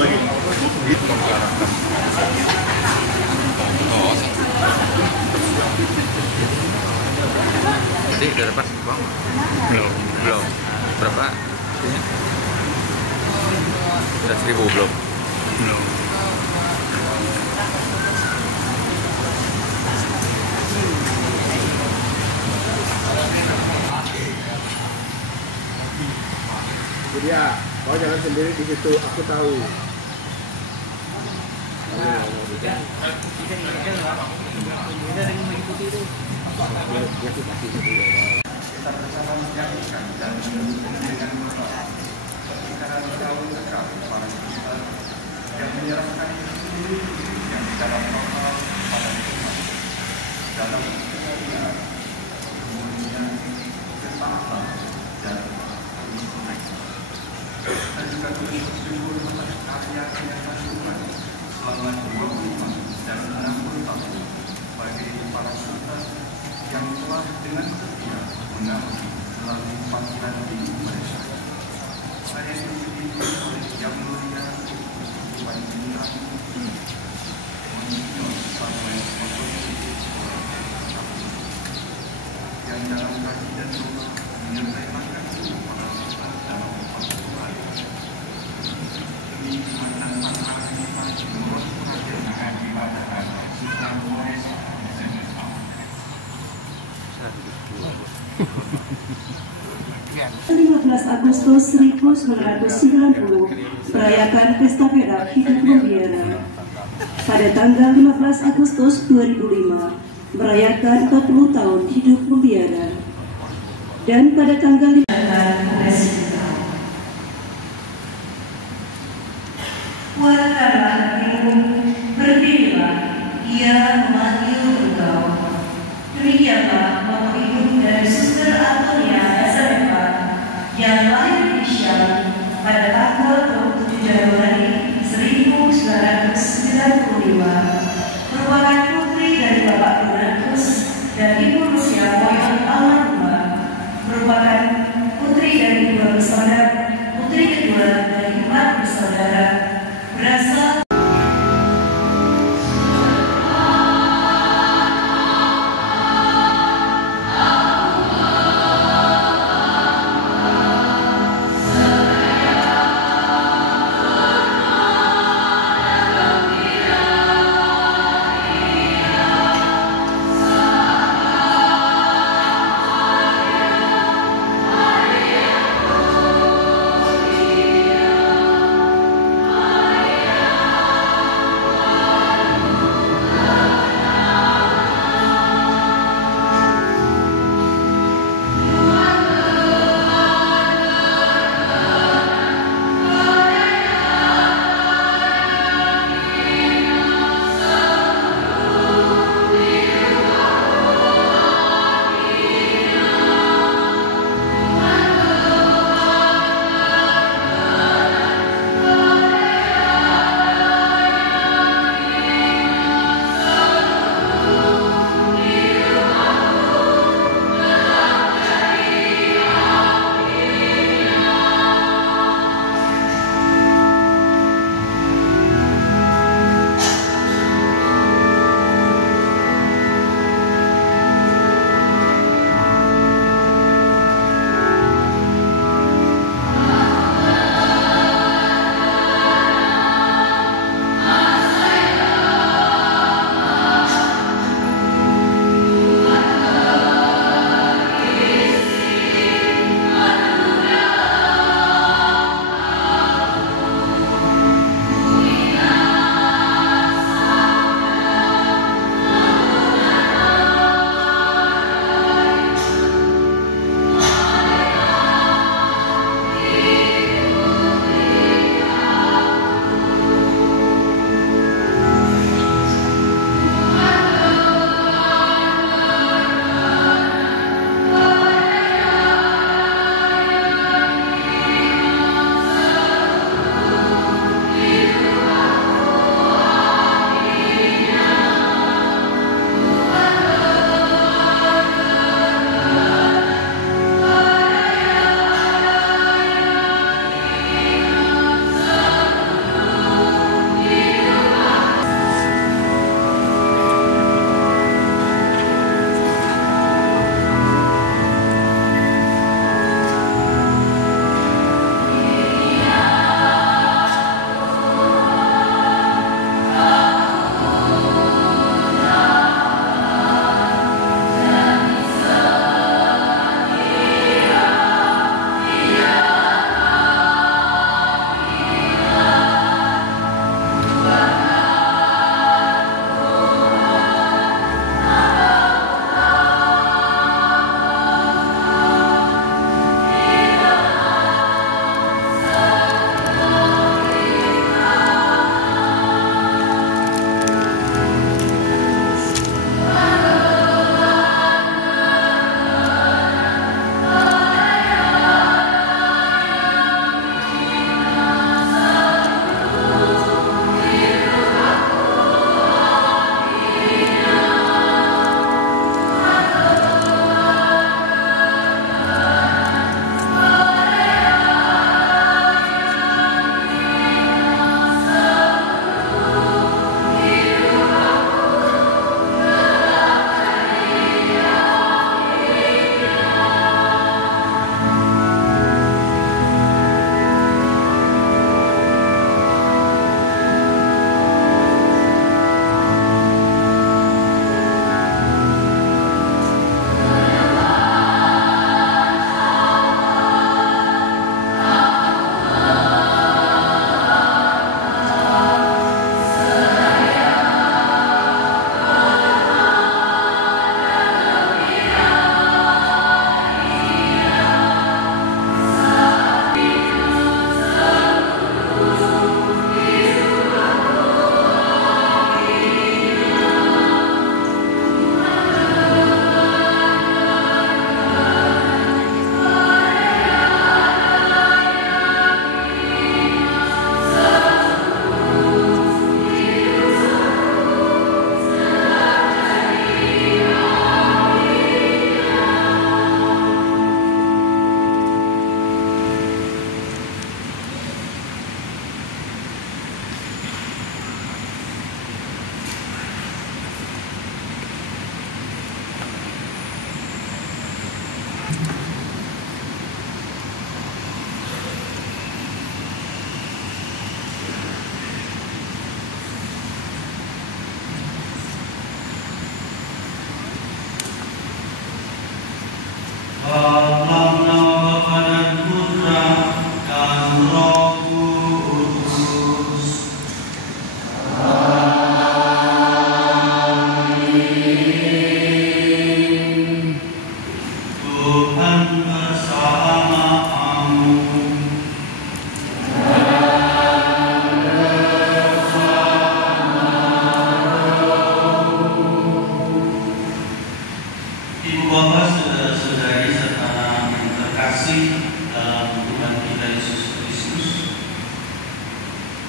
lagi. Jadi udah dapat uang? Belum. Belum. Berapa? Udah 1.000 belum? Belum. Jadi ya, kau jangan sendiri di situ, aku tahu. Dan juga bersyukur atas karya-karya Tuhan selama 25 dan 60 tahun bagi para sultan yang telah dengan setia mengabdi melalui panggilan tinggi mereka. Saya diuji oleh yang mulia Tuhan Bintang Monsignor Samuel Okoye yang dalam kaji dan doa menyertai makan para sultan dalam Tanggal 15 Agustus 1990 merayakan Pesta Perak Hidup Membiara. Pada tanggal 15 Agustus 2005 merayakan 40 tahun Hidup Membiara. Dan pada tanggal 5 kuatkanlah hatimu, berdirilah, ia memanggil engkau. Demikianlah Bapak Ibu dari Suster Antonia SMK yang lahir di Syam pada tanggal 27 Januari 1995 merupakan putri dari Bapak Donatus dan Ibu Lucia Moyon almarhumah, merupakan putri dari dua bersaudara, putri kedua dari 4 bersaudara, berasal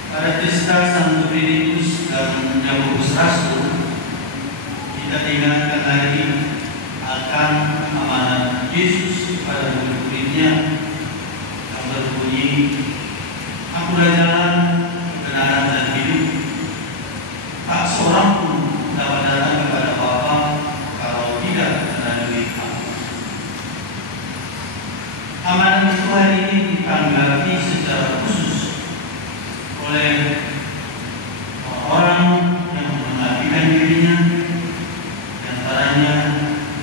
Pada Kristus Sang Dominicus dan Yakobus Rasul, kita diingatkan lagi akan amanat Yesus pada murid-muridnya yang berbunyi, "Akulah jalan, kebenaran dan hidup. Tak seorang pun dapat datang kepada Bapa kalau tidak melalui Aku." Amanat itu hari ini ditanggapi secara khusus oleh orang yang mengabdikan dirinya, diantaranya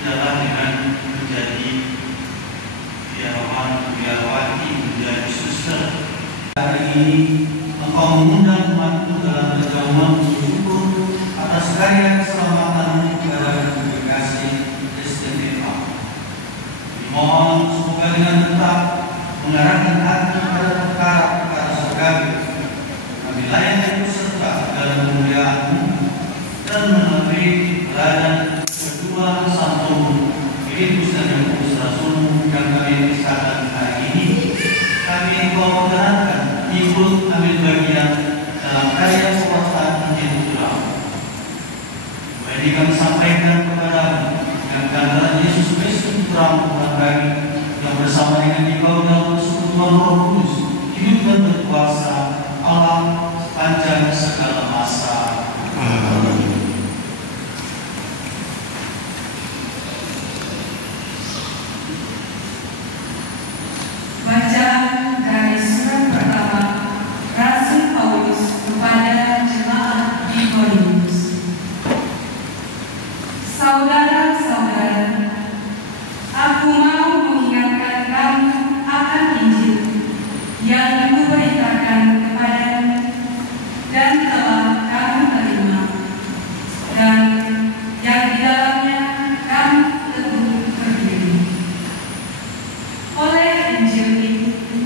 ialah dengan menjadi biarawati, menjadi suster. Hari ini engkau mengundang umatmu dalam perjamuan bersyukur atas karya keselamatanmu kepada kongregasi Kristen Evan. Dimohon semoga dengan tetap mengarahkan hati pada perkara-perkara surgawi, wilayah yang serta dalam kemuliaan-Mu, dan melalui teladan kedua santomu Filipus dan Yakobus Rasul yang kami kisahkan hari ini, kami engkau perkenankan ikut ambil bagian dalam karya kekuasaan Injil Tuhan. Mari kami sampaikan kepadamu yang gambaran Yesus Kristus Putra Tuhan kami yang bersama dengan Dikau dalam persekutuan Roh Kudus hidup dan berkuasa Allah sepanjang segala masa. Amin. Bacaan dari surat pertama Rasul Paulus kepada jemaat di Korintus. Saudara-saudara, aku mau mengingatkan kamu akan Injil yang kuberitakan kepadamu dan telah kamu terima, dan yang di dalamnya kamu teguh berdiri. Oleh Injil itu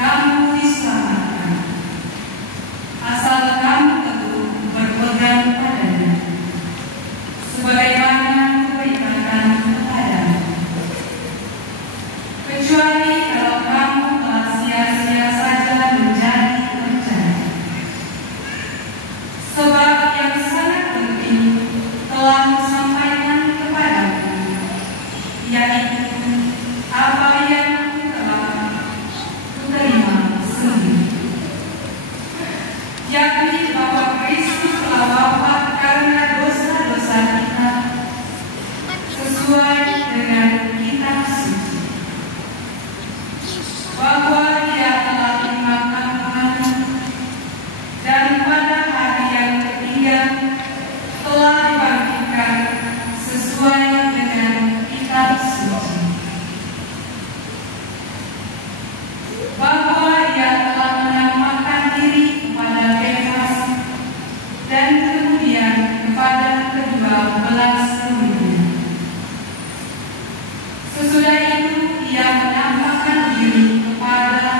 kamu diselamatkan, asal kamu teguh berpegang padanya, sebagaimana kuberitakan kepadamu. Kecuali kalau kamu telah sia-sia saja menjadi percaya. Sebab yang sangat penting telah kusampaikan kepadamu, yaitu apa yang telah kuterima sendiri, yakni bahwa Kristus telah wafat karena dosa-dosa kita sesuai dengan kitab suci, bahwa Dia telah dimakamkan dan pada hari yang ketiga telah dibangkitkan sesuai dengan kitab suci, bahwa Dia telah menampakkan diri kepada Kefas dan kemudian kepada kedua belas muridnya. Sesudah itu Ia menampakkan diri kepada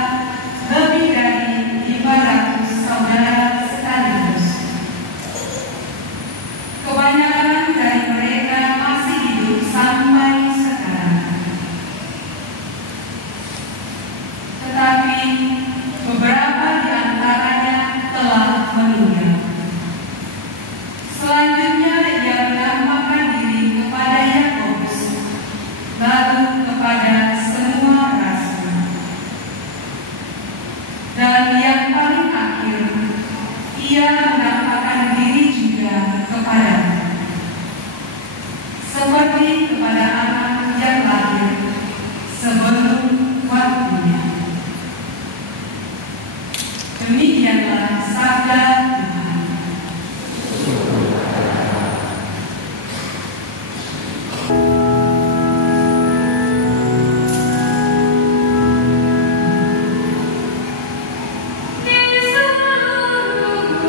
lebih dari 500 saudara sekaligus. Kebanyakan dari mereka masih hidup sampai sekarang, tetapi beberapa di antaranya telah meninggal. Selanjutnya Ia menampakkan diri kepada Yakobus, lalu kepada semua rasul, dan yang paling akhir Ia menampakkan diri juga kepadamu, seperti kepada anak yang lahir sebelum waktunya. Demikianlah sabda Tuhan. Di seluruh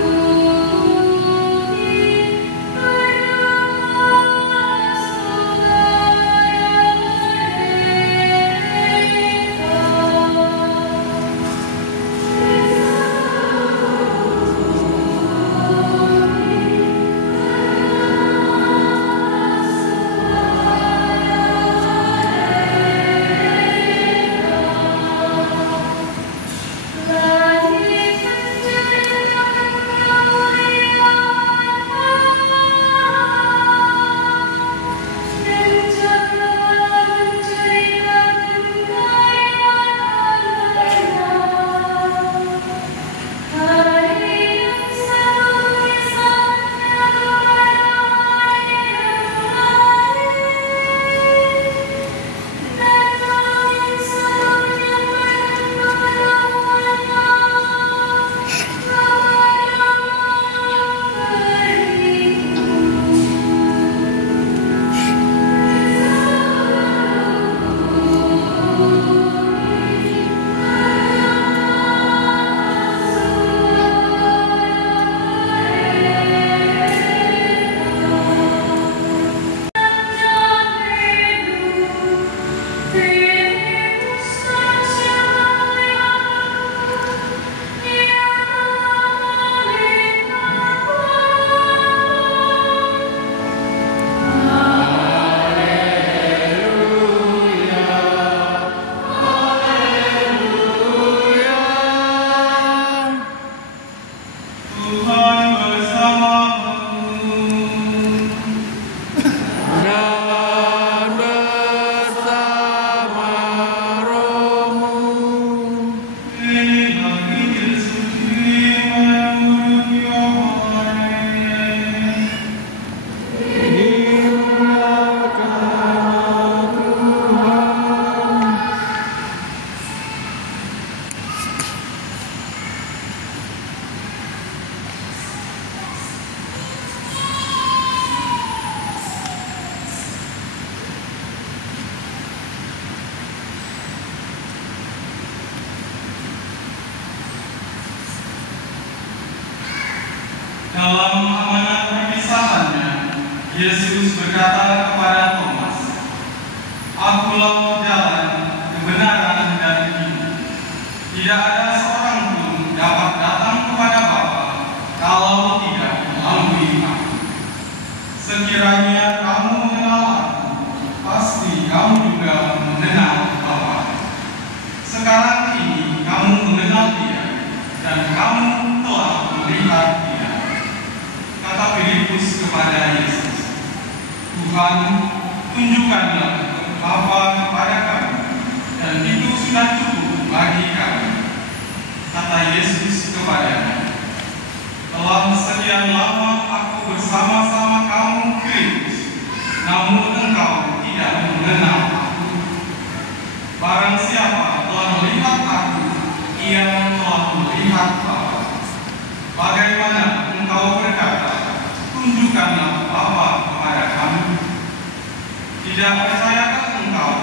Tuhan bersamamu. Dan bersama rohmu. Inilah Injil suci menurut Yohanes. Dalam amanat perpisahannya, Yesus berkata kepada Thomas, "Akulah jalan, kebenaran, dan hidup. Tidak ada seorang pun dapat datang kepada Bapa kalau tidak melalui Aku. Sekiranya kamu mengenal Aku, pasti kamu juga mengenal Bapa. Sekarang ini kamu mengenal Dia, dan kamu telah melihat Dia." Kata Filipus kepada Yesus, "Tuhan, tunjukkanlah Bapa kepada kami, dan itu sudah cukup bagi kami." Kata Yesus kepadanya, "Telah sekian lama Aku bersama-sama kamu, Filipus, namun engkau tidak mengenal Aku. Barang siapa telah melihat Aku, ia telah melihat Bapa. Bagaimana engkau berkata, 'Tunjukkanlah Bapa kepada kami'? Tidak percayakah engkau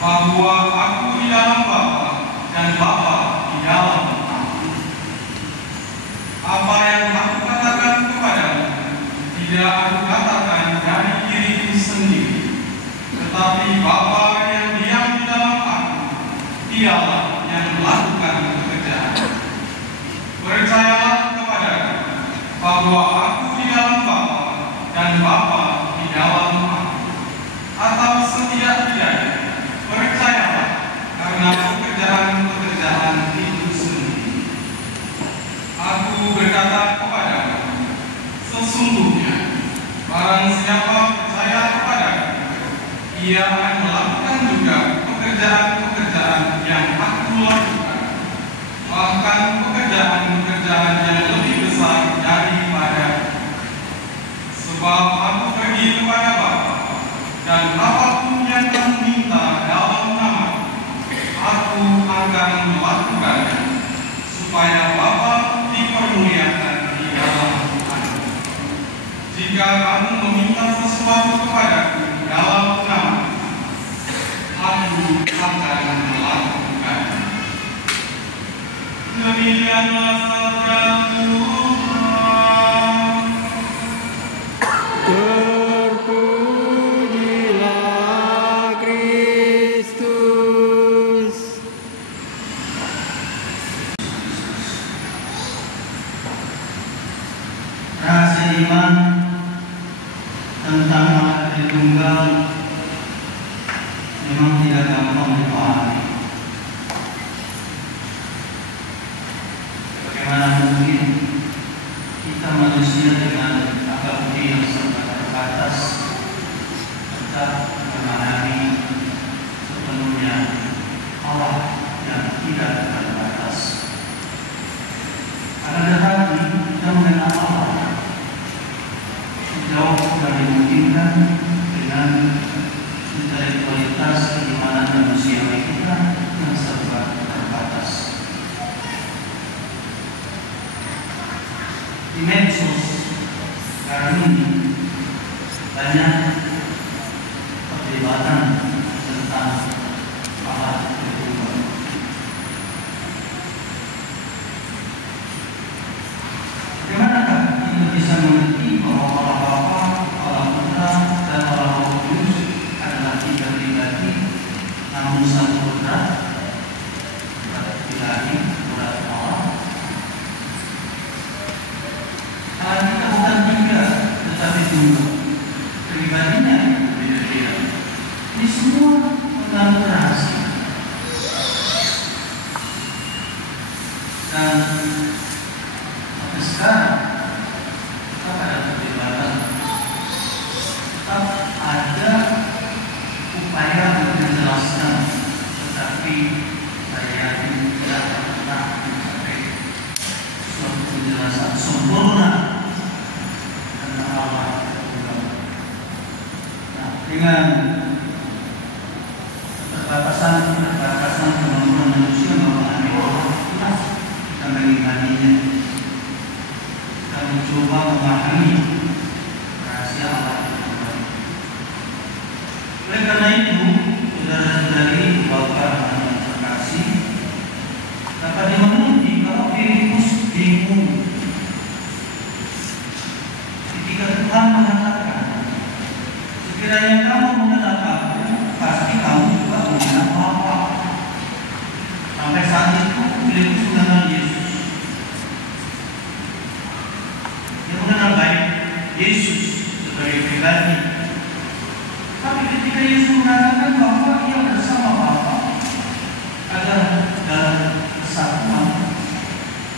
bahwa Aku di dalam Bapa dan Bapa di dalam Aku? Apa yang Aku katakan kepadamu, tidak Aku katakan dari diriku sendiri, tetapi Bapa yang diam di dalam Aku, Dialah yang melakukan pekerjaan. Percayalah kepadaku bahwa Aku di dalam Bapa dan Bapa di dalam Aku. Atau setidak-tidaknya percayalah karena pekerjaan-pekerjaan itu sendiri. Aku berkata kepadamu, sesungguhnya barang siapa percaya kepadaku, ia akan melakukan juga pekerjaan-pekerjaan yang Aku lakukan, bahkan pekerjaan-pekerjaan yang lebih besar daripada. Sebab Aku pergi kepada Bapa, dan apapun yang kamu minta dalam nama-Ku, Aku akan melakukannya, supaya Bapa dipermuliakan di dalam Aku. Jika kamu meminta sesuatu kepadaku dalam nama-Ku, Aku akan melakukannya." Demikianlah sabda Tuhan. Terpujilah Kristus. Rahasia iman tentang Allah Tritunggal memang tidak gampang dipahami. Bagaimana mungkin kita manusia dengan akal budi yang sangat terbatas tetap memahami sepenuhnya Allah yang tidak terbatas. Akan tetapi kita mengenal Allah jauh sudah dimungkinkan dengan intelektualitas keimanan manusiawi kita yang serba terbatas. Di medsos sekarang ini banyak perdebatan tentang Allah Tritunggal. Bagaimanakah kita bisa mengerti bahwa Allah Bapa, Allah Putra, dan Allah Roh Kudus adalah tiga pribadi, namun satu kodrat, ilahi, kodrat Allah? Kalau kita bukan tiga, tetapi tunggal, pribadinya berbeda-beda. Ini semua mengandung rahasia. Dan sampai sekarang dengan keterbatasan kemampuan manusia memahami Allah, kita mengimaninya, kita mencoba memahami rahasia Allah. Oleh karena itu, saudara-saudari Bapak yang terkasih, dapat dimengerti kalau Filipus bingung ketika Tuhan mengatakan, sekiranya kamu mengenal aku, pasti kamu juga mengenal Bapa. Sampai saat itu Filipus mengenal Yesus. Dia mengenal baik Yesus sebagai pribadi. Tapi ketika Yesus mengatakan bahwa ia bersama Bapa agar dalam kesatuan,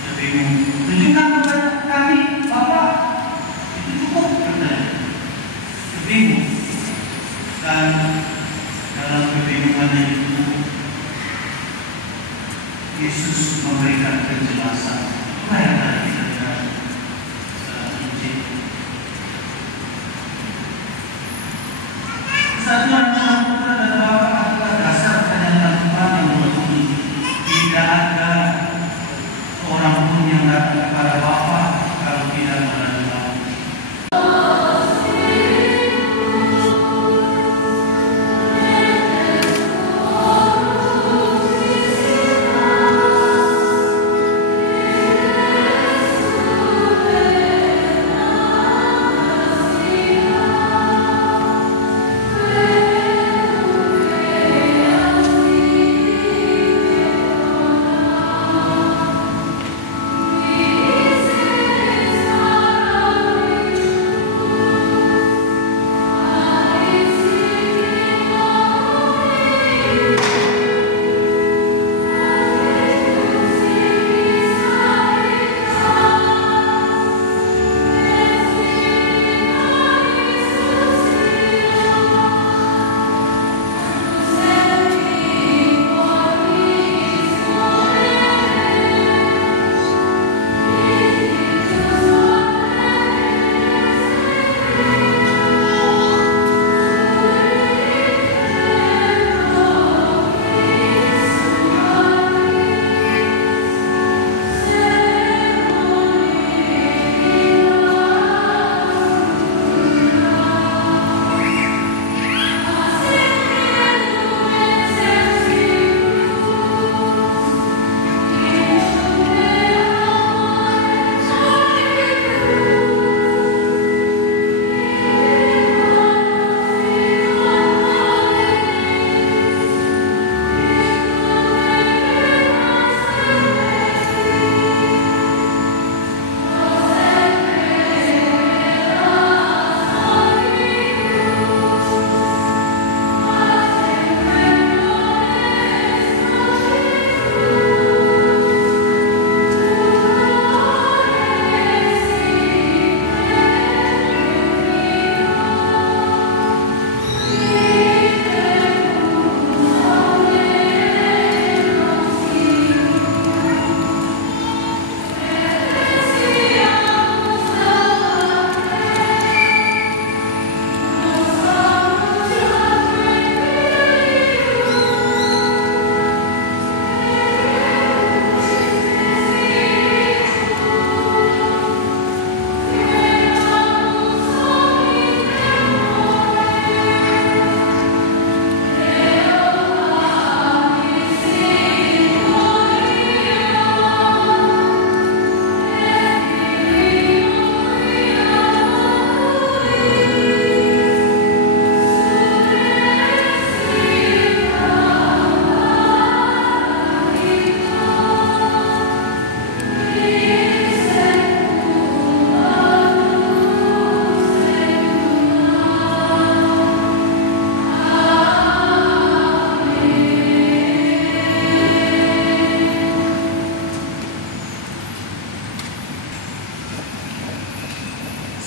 dia bingung. Tunjukkan kepada kami Bapa, itu cukup katanya. Dia bingung. Dan dalam kebingungannya itu, Yesus memberikan penjelasan. Apa yang tadi kita dengar Injil? Kesatuan antara Putra dan Bapa adalah dasar kenyataan Tuhan yang murni. Tidak ada orang pun yang datang kepada Bapa kalau tidak melalui Bapa.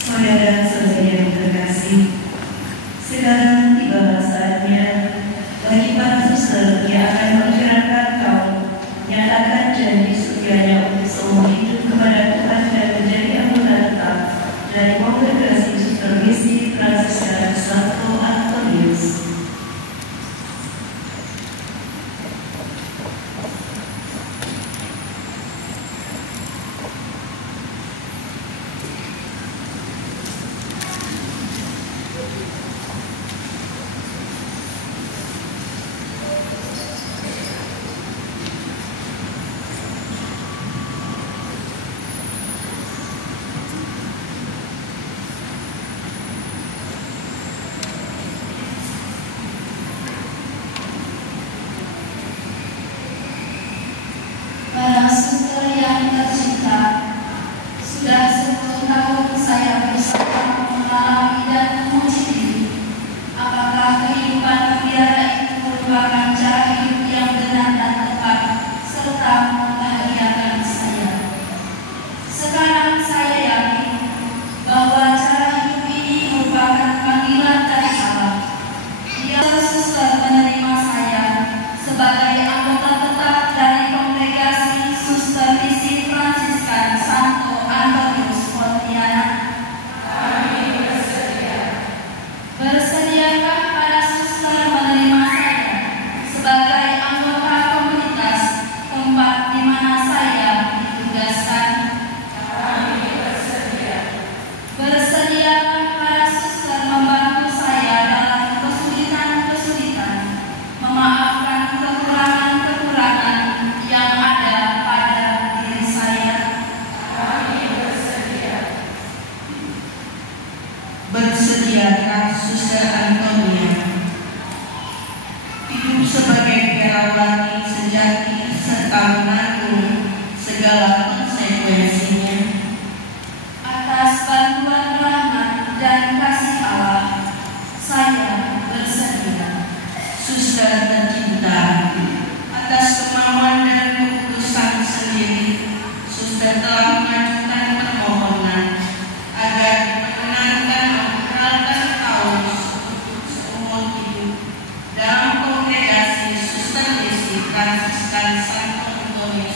Saudara-saudari yang terkasih, sekarang tiba saatnya bagi para suster yang akan menggerakkan kaum menyatakan janji setianya untuk seumur hidup kepada Tuhan dan menjadi anggota tetap dari Kongregasi Suster Misi Fransiskan Santo Antonius. Suster Antonia. Hidup sebagai biarawati sejati serta menanggung segala konsekuensinya. Atas bantuan rahmat dan kasih Allah, saya bersedia. Suster tercinta, atas kemauan dan keputusan sendiri, Suster telah mengajukan permohonan agar diperkenankan memperkenalkan Paulus untuk seumur hidup dalam kongregasi Suster Desi Fransiskan Santo Antonio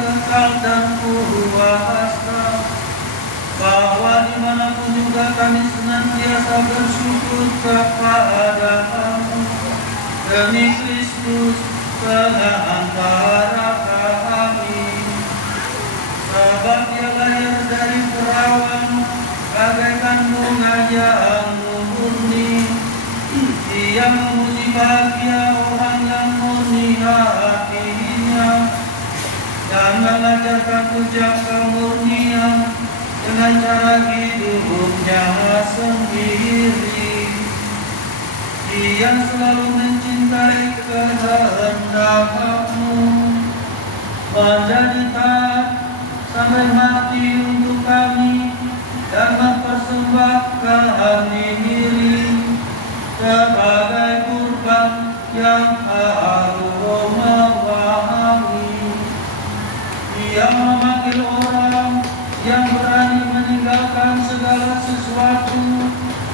kekal dan kuasa, bahwa dimanapun juga rasa bersyukur kepadamu demi Kristus antara kami. Sebab Dia lahir dari perawan bagaikan bunga yang murni. Dia memuji bahagia orang yang murni hatinya dan mengajarkan jejak kemurnian dengan cara hidupnya sendiri. Dia selalu mencintai kehendakmu, menjadi taat sampai mati untuk kami, dan mempersembahkan diri sebagai kurban yang aroma wangi. Dia memanggil orang yang berani meninggalkan segala sesuatu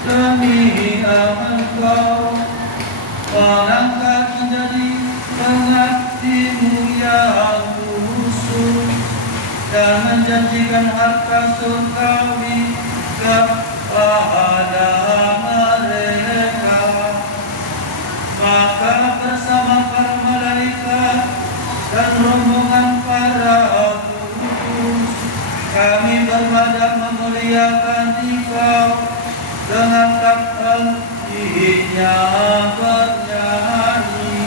demi Engkau, mengangkat menjadi pengabdimu yang khusus, dan menjanjikan harta surgawi kepada mereka. Maka bersama para malaikat dan rombongan para kudus, kami bermadam memuliakan Engkau dengan takbirnya bernyanyi.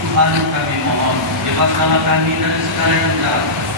Tuhan kami mohon, bebaskanlah kami dari segala yang jahat.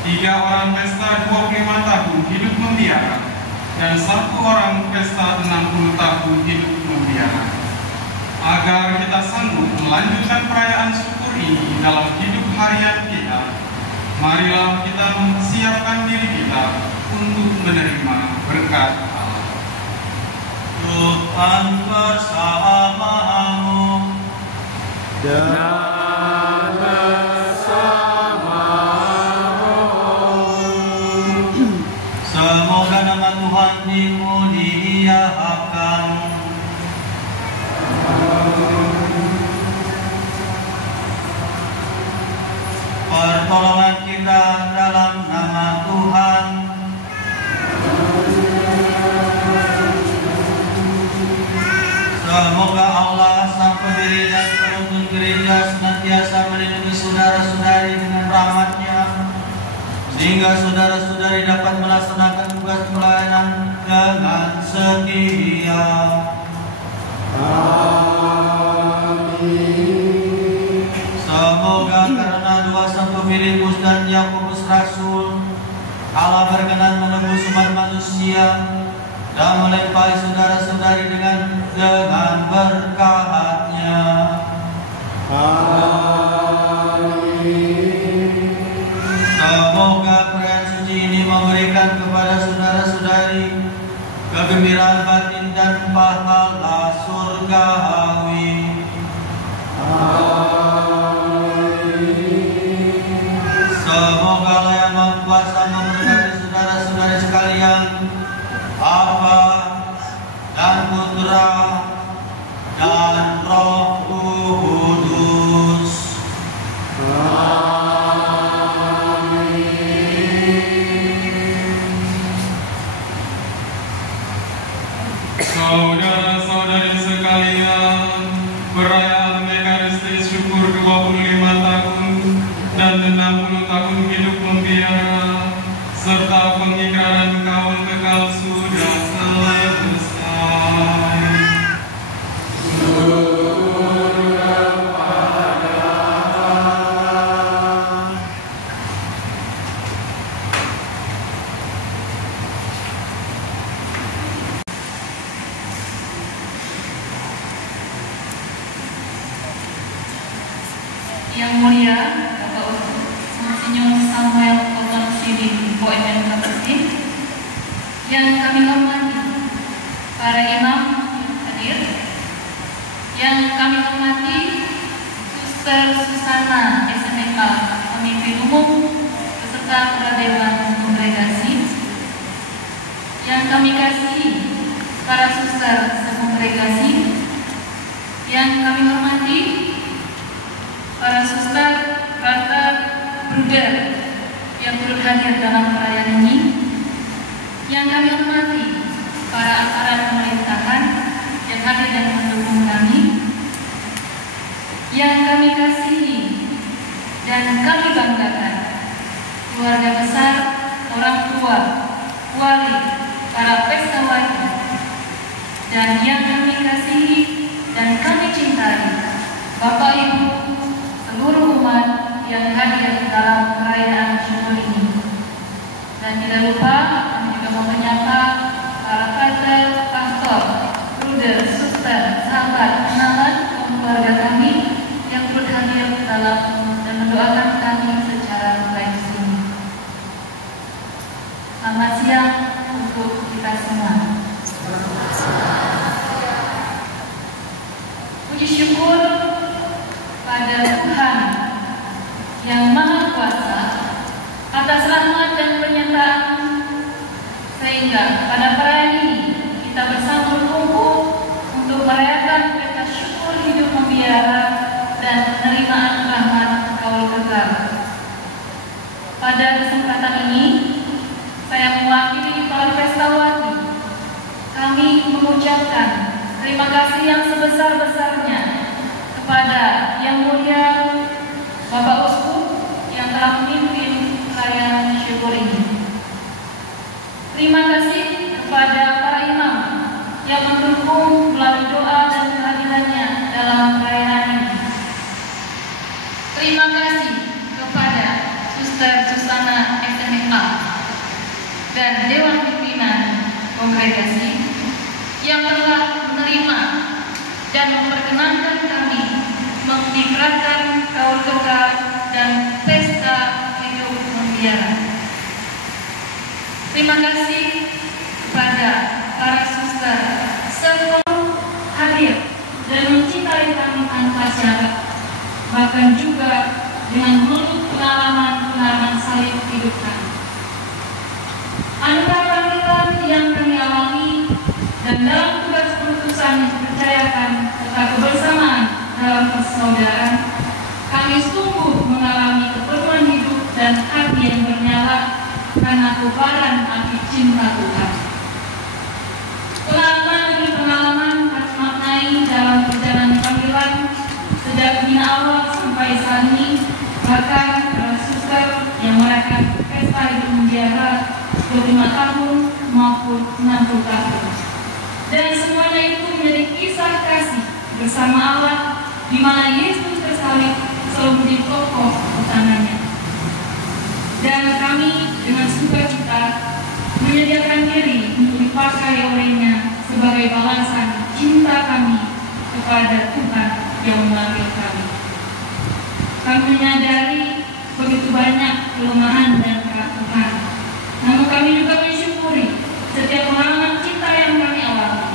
Tiga orang pesta 25 tahun hidup membiara, dan satu orang pesta 60 tahun hidup membiara. Agar kita sanggup melanjutkan perayaan syukur ini dalam hidup harian kita, marilah kita mempersiapkan diri kita untuk menerima berkat Allah. Tuhan bersamamu dan semoga nama Tuhan dimuliakan. kita dalam nama Tuhan. Semoga Allah Sang Pendiri dan Penuntun Gereja senantiasa melindungi saudara-saudari dengan rahmat-Nya, sehingga saudara-saudari dapat melaksanakan tugas pelayanan dengan setia. Amin. Semoga karena doa Santo Filipus dan Yakobus Rasul, Allah berkenan menebus umat manusia dan melimpahi saudara-saudari dengan berkat-Nya. Amin. Semoga perayaan suci ini memberikan kepada saudara-saudari kegembiraan batin dan pahala surgawi. Amin. Semoga Allah yang Maha Kuasa memberkati saudara-saudari sekalian, Bapa dan Putra dan Roh Kudus. Saudara-saudari sekalian, perayaan Ekaristi syukur 25 tahun dan 60 tahun hidup membiara serta pengikraran kaul kekal sudah selesai. Yang mulia Bapak Monsinyur Samuel Oton Sidin OMM Kapten, yang kami hormati para imam hadir, yang kami hormati Suster Susana SMK Pemimpin Umum beserta para dewan kongregasi, yang kami kasihi para suster sekongregasi, yang kami hormati para suster, brother, bruder yang turut hadir dalam perayaan ini, yang kami hormati para aparat pemerintahan yang hadir dan mendukung kami, yang kami kasihi dan kami banggakan keluarga besar, orang tua, wali, para pestawati, dan yang kami kasihi dan kami cintai Bapak Ibu seluruh umat yang hadir dalam perayaan syukur ini. Dan tidak lupa kami juga mau menyapa para pater, pastor, bruder, suster, sahabat, kenalan, keluarga kami yang turut hadir dalam dan mendoakan kami secara baik sini. Selamat siang untuk kita semua. Puji syukur pada Tuhan yang Maha Kuasa atas rahmat dan penyertaan, sehingga pada perayaan ini kita bersama berkumpul untuk merayakan pesta syukur hidup membiara dan penerimaan rahmat kaul kekal. Pada kesempatan ini saya mewakili para pestawati, kami mengucapkan terima kasih yang sebesar-besarnya kepada Yang Mulia Bapak Uskup yang telah memimpin perayaan syukur ini. Terima kasih kepada para imam yang mendukung melalui doa dan kehadirannya dalam perayaan ini. Terima kasih kepada Suster Susana SMK dan Dewan Pimpinan Kongregasi yang telah menerima dan memperkenankan kami mengikrarkan kaul kekal dan pesta hidup membiara. Terima kasih kepada para suster serta hadir dan mencintai kami tanpa syarat, bahkan juga dengan mulut pengalaman salib hidup kami. Anugerah panggilan yang kami alami dan dalam tugas perutusan yang dipercayakan serta kebersamaan dalam persaudaraan, kami sungguh mengalami keperluan hidup dan hati merayakan pesta hidup mutiara 25 tahun maupun 60 tahun. Dan semuanya itu menjadi kisah kasih bersama Allah, di mana Yesus tersalib selalu menjadi tokoh utamanya. Dan kami dengan sukacita menyediakan diri untuk dipakai olehnya sebagai balasan cinta kami kepada Tuhan yang memanggil kami. Kami menyadari begitu banyak kelemahan dan keraguan, namun kami juga mensyukuri setiap pengalaman cinta yang kami alami.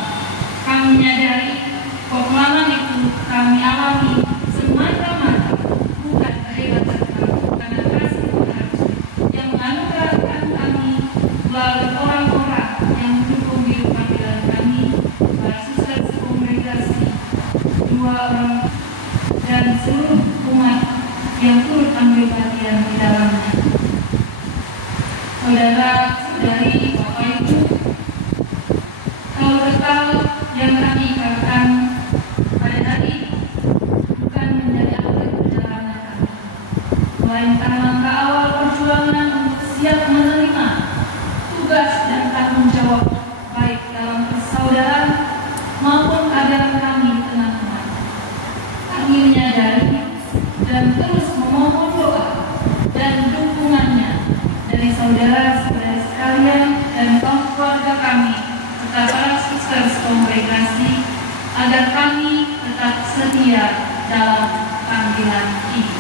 Kami menyadari bahwa pengalaman itu kami alami semata-mata bukan kehebatan kami, karena kasih Tuhan yang menganugerahkan kami melalui orang-orang yang mendukung hidup panggilan kami, para suster sekongregasi, 2 orang, dan seluruh umat yang turut ambil bagian di dalamnya. Saudara-saudari, Bapak Ibu, bekal yang kami ikatkan pada hari ini bukan menjadi akhir perjalanan kami, melainkan langkah awal perjuangan untuk siap menerima tugas dan tanggung jawab baik dalam persaudaraan maupun keadaan kami di tengah umat. Kami menyadari dan terus memohon doa dan dukungannya dari saudara-saudari sekalian dan keluarga kami serta para suster kongregasi agar kami tetap setia dalam panggilan ini.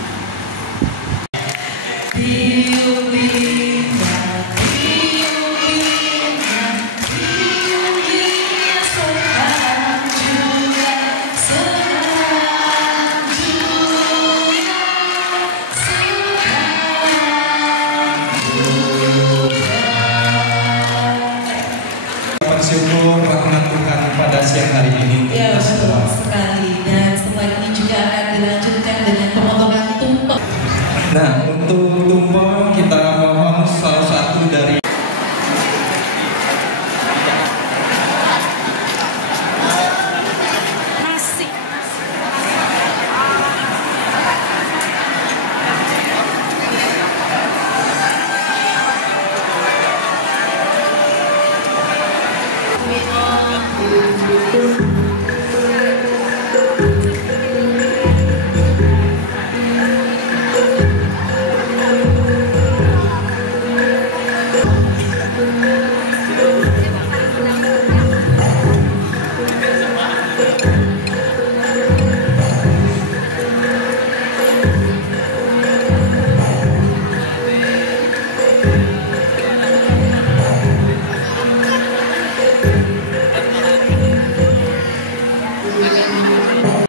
Bersyukur rahmat Tuhan pada siang hari ini. Ya, betul sekali. Dan setelah ini juga akan dilanjutkan dengan pemotongan tumpeng. Nah, untuk tumpeng kita mohon salah satu dari